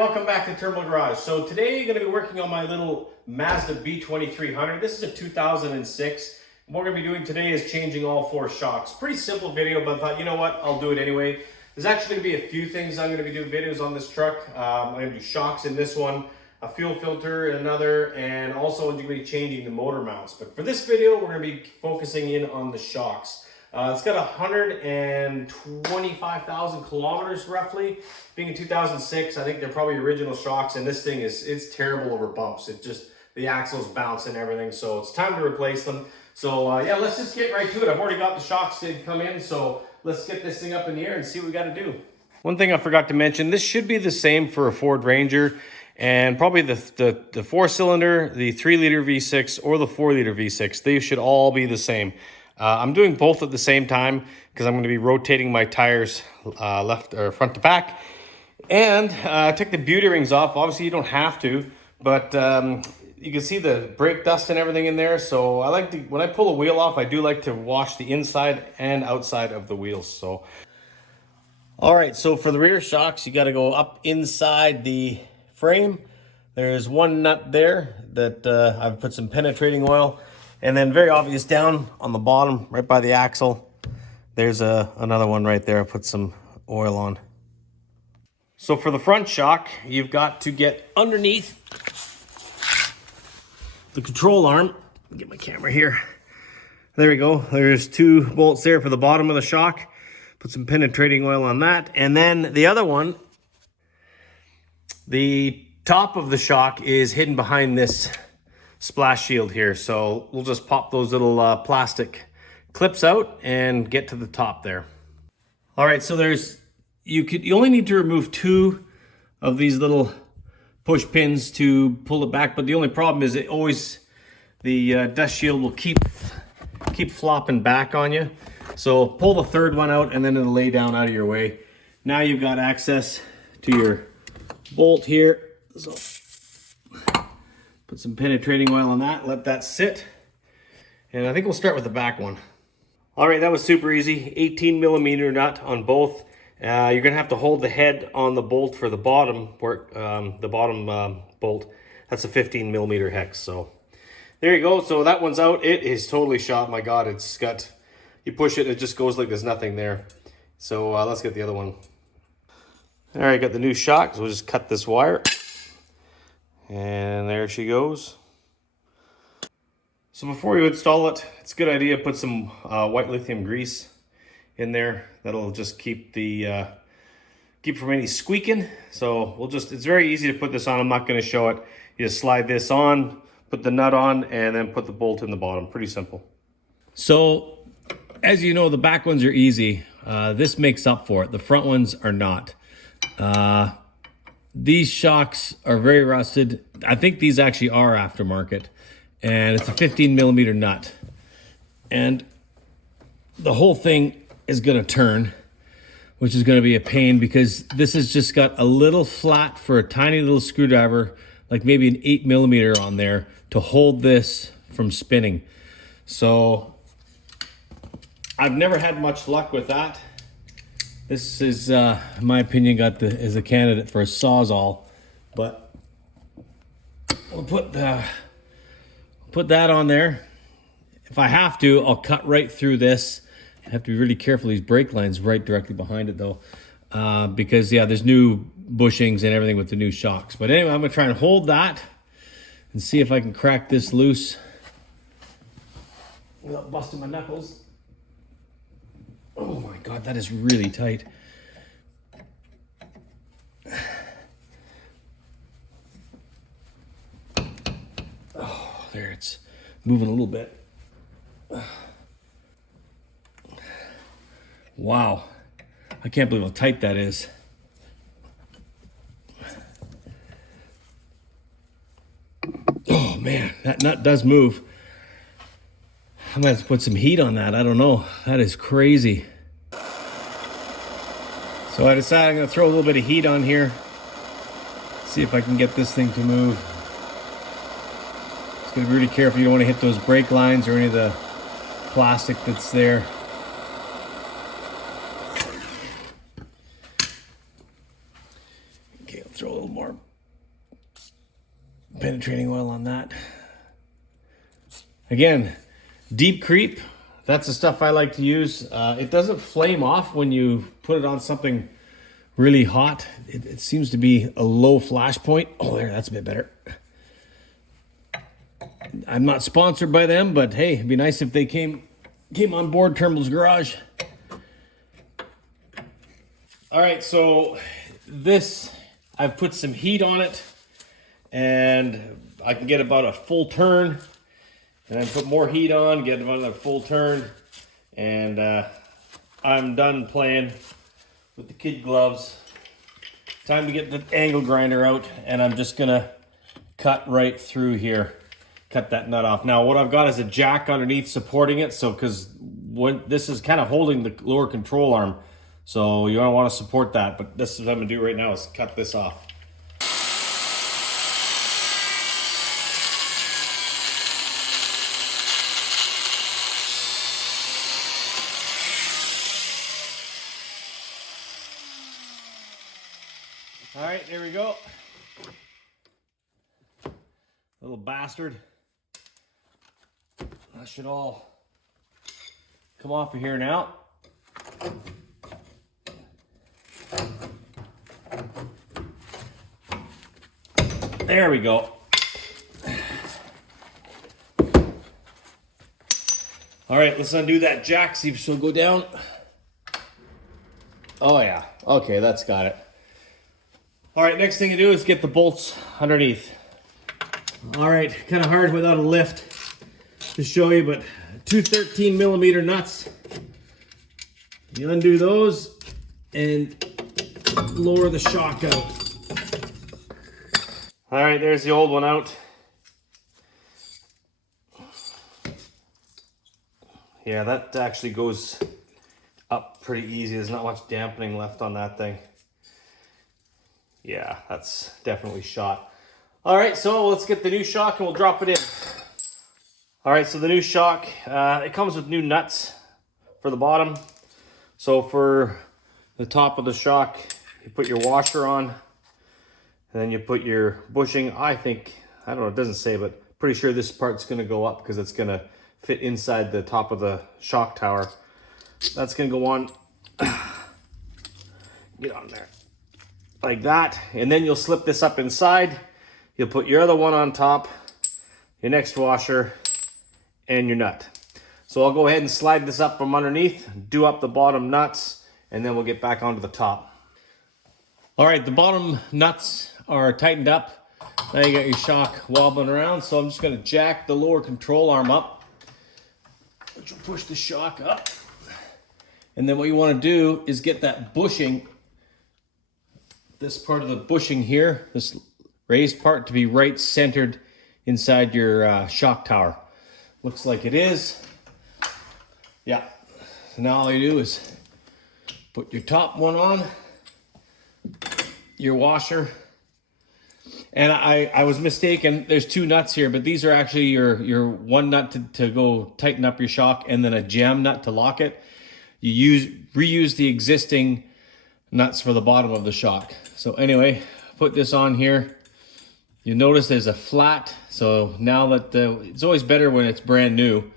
welcome back to Terminal Garage. So today you're going to be working on my little Mazda B2300. This is a 2006. And what we're going to be doing today is changing all four shocks. Pretty simple video, but I thought, you know what, I'll do it anyway. There's actually going to be a few things I'm going to be doing videos on this truck. I'm going to do shocks in this one, a fuel filter in another, and also I'm going to be changing the motor mounts. But for this video, we're going to be focusing in on the shocks. It's got 125,000 kilometers roughly. Being in 2006, I think they're probably original shocks, and this thing it's terrible over bumps. It just, the axles bounce and everything, so it's time to replace them. So yeah, let's just get right to it. I've already got the shocks to come in, so let's get this thing up in the air and see what we got to do. One thing I forgot to mention, this should be the same for a Ford Ranger, and probably the 4-cylinder, the 3-liter V6, or the 4-liter V6. They should all be the same. I'm doing both at the same time because I'm going to be rotating my tires left or front to back. And I took the beauty rings off. Obviously, you don't have to, but you can see the brake dust and everything in there. So I like to, when I pull a wheel off, I do like to wash the inside and outside of the wheels. So, all right. So for the rear shocks, you got to go up inside the frame. There's one nut there that I've put some penetrating oil. And then very obvious down on the bottom, right by the axle, there's another one right there. I put some oil on. So for the front shock, you've got to get underneath the control arm. Get my camera here. There we go. There's 2 bolts there for the bottom of the shock. Put some penetrating oil on that. And then the other one, the top of the shock is hidden behind this splash shield here, so we'll just pop those little plastic clips out and get to the top there. All right, so you only need to remove 2 of these little push pins to pull it back, but the only problem is the dust shield will keep flopping back on you. So pull the 3rd one out and then it'll lay down out of your way. Now you've got access to your bolt here. So put some penetrating oil on that, let that sit. And I think we'll start with the back one. All right, that was super easy. 18mm nut on both. You're gonna have to hold the head on the bolt for the bottom, bolt. That's a 15mm hex, so there you go. So that one's out. It is totally shot. My God, it's got, you push it, it just goes like there's nothing there. So let's get the other one. All right, got the new shock, so we'll just cut this wire. And there she goes. So before you install it, it's a good idea to put some white lithium grease in there. That'll just keep from any squeaking. So it's very easy to put this on. I'm not going to show it. You just slide this on, put the nut on, and then put the bolt in the bottom. Pretty simple. So as you know, the back ones are easy. This makes up for it. The front ones are not. These shocks are very rusted. I think these actually are aftermarket, and it's a 15mm nut. And the whole thing is gonna turn, which is gonna be a pain because this has just got a little flat for a tiny little screwdriver, like maybe an 8mm on there to hold this from spinning. So I've never had much luck with that. This is, in my opinion, is a candidate for a Sawzall, but we'll put that on there. If I have to, I'll cut right through this. I have to be really careful. These brake lines right directly behind it, though, because yeah, there's new bushings and everything with the new shocks. But anyway, I'm gonna try and hold that and see if I can crack this loose without busting my knuckles. Oh my God, that is really tight. Oh, there, it's moving a little bit. Wow, I can't believe how tight that is. Oh man, that nut does move. I might have to put some heat on that. I don't know. That is crazy. So I decided I'm going to throw a little bit of heat on here. See if I can get this thing to move. Just got to be really careful. You don't want to hit those brake lines or any of the plastic that's there. Okay, Throw a little more penetrating oil on that. Again, deep creep. That's the stuff I like to use. It doesn't flame off when you put it on something really hot. It seems to be a low flash point. Oh, there, that's a bit better. I'm not sponsored by them, but hey, it'd be nice if they came on board Turnbull's Garage. All right, so this, I've put some heat on it, and I can get about a full turn, and then put more heat on, get about another full turn, and I'm done playing with the kid gloves. Time to get the angle grinder out, and I'm just gonna cut right through here. Cut that nut off. Now what I've got is a jack underneath supporting it, so because when this is kind of holding the lower control arm, so you don't want to support that, but this is what I'm gonna do right now is cut this off. All right, there we go. Little bastard. That should all come off of here now. There we go. All right, let's undo that jack, see if she'll go down. Oh yeah, okay, that's got it. All right, next thing to do is get the bolts underneath. All right, kind of hard without a lift to show you, but two 13mm nuts. You undo those and lower the shock out. All right, there's the old one out. Yeah, that actually goes up pretty easy. There's not much dampening left on that thing. Yeah, that's definitely shot. All right, so let's get the new shock and we'll drop it in. All right, so the new shock, it comes with new nuts for the bottom. So for the top of the shock, you put your washer on, and then you put your bushing. I don't know, it doesn't say, but pretty sure this part's gonna go up because it's gonna fit inside the top of the shock tower. That's gonna go on, get on there, like that. And then you'll slip this up inside. You'll put your other one on top, your next washer, and your nut. So I'll go ahead and slide this up from underneath, do up the bottom nuts, and then we'll get back onto the top. All right, the bottom nuts are tightened up. Now you got your shock wobbling around, so I'm just gonna jack the lower control arm up, which will push the shock up. And then what you wanna do is get that bushing, this part of the bushing here, this raised part, to be right centered inside your shock tower. Looks like it is. Yeah. So now all you do is put your top one on, your washer, and I was mistaken. There's two nuts here, but these are actually your one nut to go tighten up your shock, and then a jam nut to lock it. You reuse the existing nuts for the bottom of the shock. So anyway, put this on here. You notice there's a flat, so now that it's always better when it's brand new.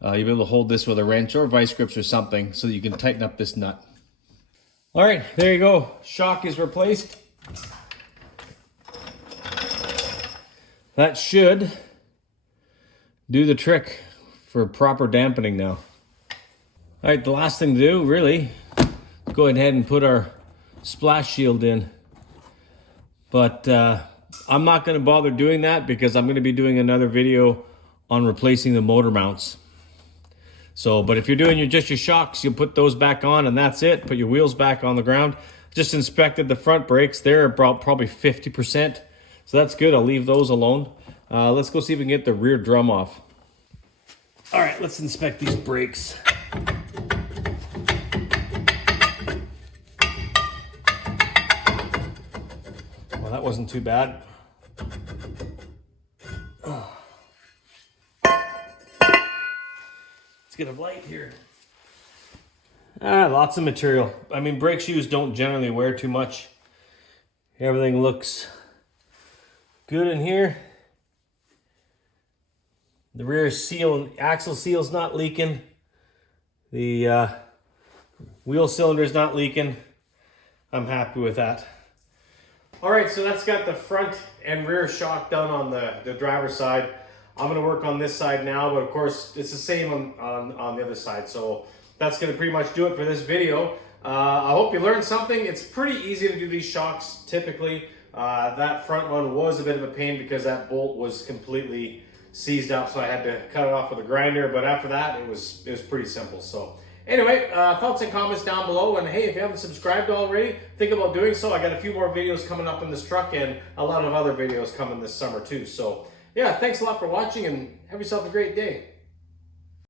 You'll be able to hold this with a wrench or vice grips or something so that you can tighten up this nut. All right, there you go. Shock is replaced. That should do the trick for proper dampening now. All right, the last thing to do, really, go ahead and put our splash shield in. But I'm not going to bother doing that because I'm going to be doing another video on replacing the motor mounts. So, but if you're doing just your shocks, you'll put those back on and that's it. Put your wheels back on the ground. Just inspected the front brakes. They're about probably 50%. So that's good. I'll leave those alone. Let's go see if we can get the rear drum off. All right, let's inspect these brakes. Well, that wasn't too bad. Let's get a light here. Lots of material. I mean, brake shoes don't generally wear too much. Everything looks good in here. The rear seal, axle seal's not leaking. The wheel cylinder's not leaking. I'm happy with that. All right, so that's got the front and rear shock done on the driver's side. I'm gonna work on this side now, but of course it's the same on the other side. So that's gonna pretty much do it for this video. I hope you learned something. It's pretty easy to do these shocks typically. That front one was a bit of a pain because that bolt was completely seized up, so I had to cut it off with a grinder, but after that it was pretty simple. So anyway, thoughts and comments down below, and hey, if you haven't subscribed already, think about doing so. I got a few more videos coming up in this truck and a lot of other videos coming this summer too. So yeah, thanks a lot for watching and have yourself a great day.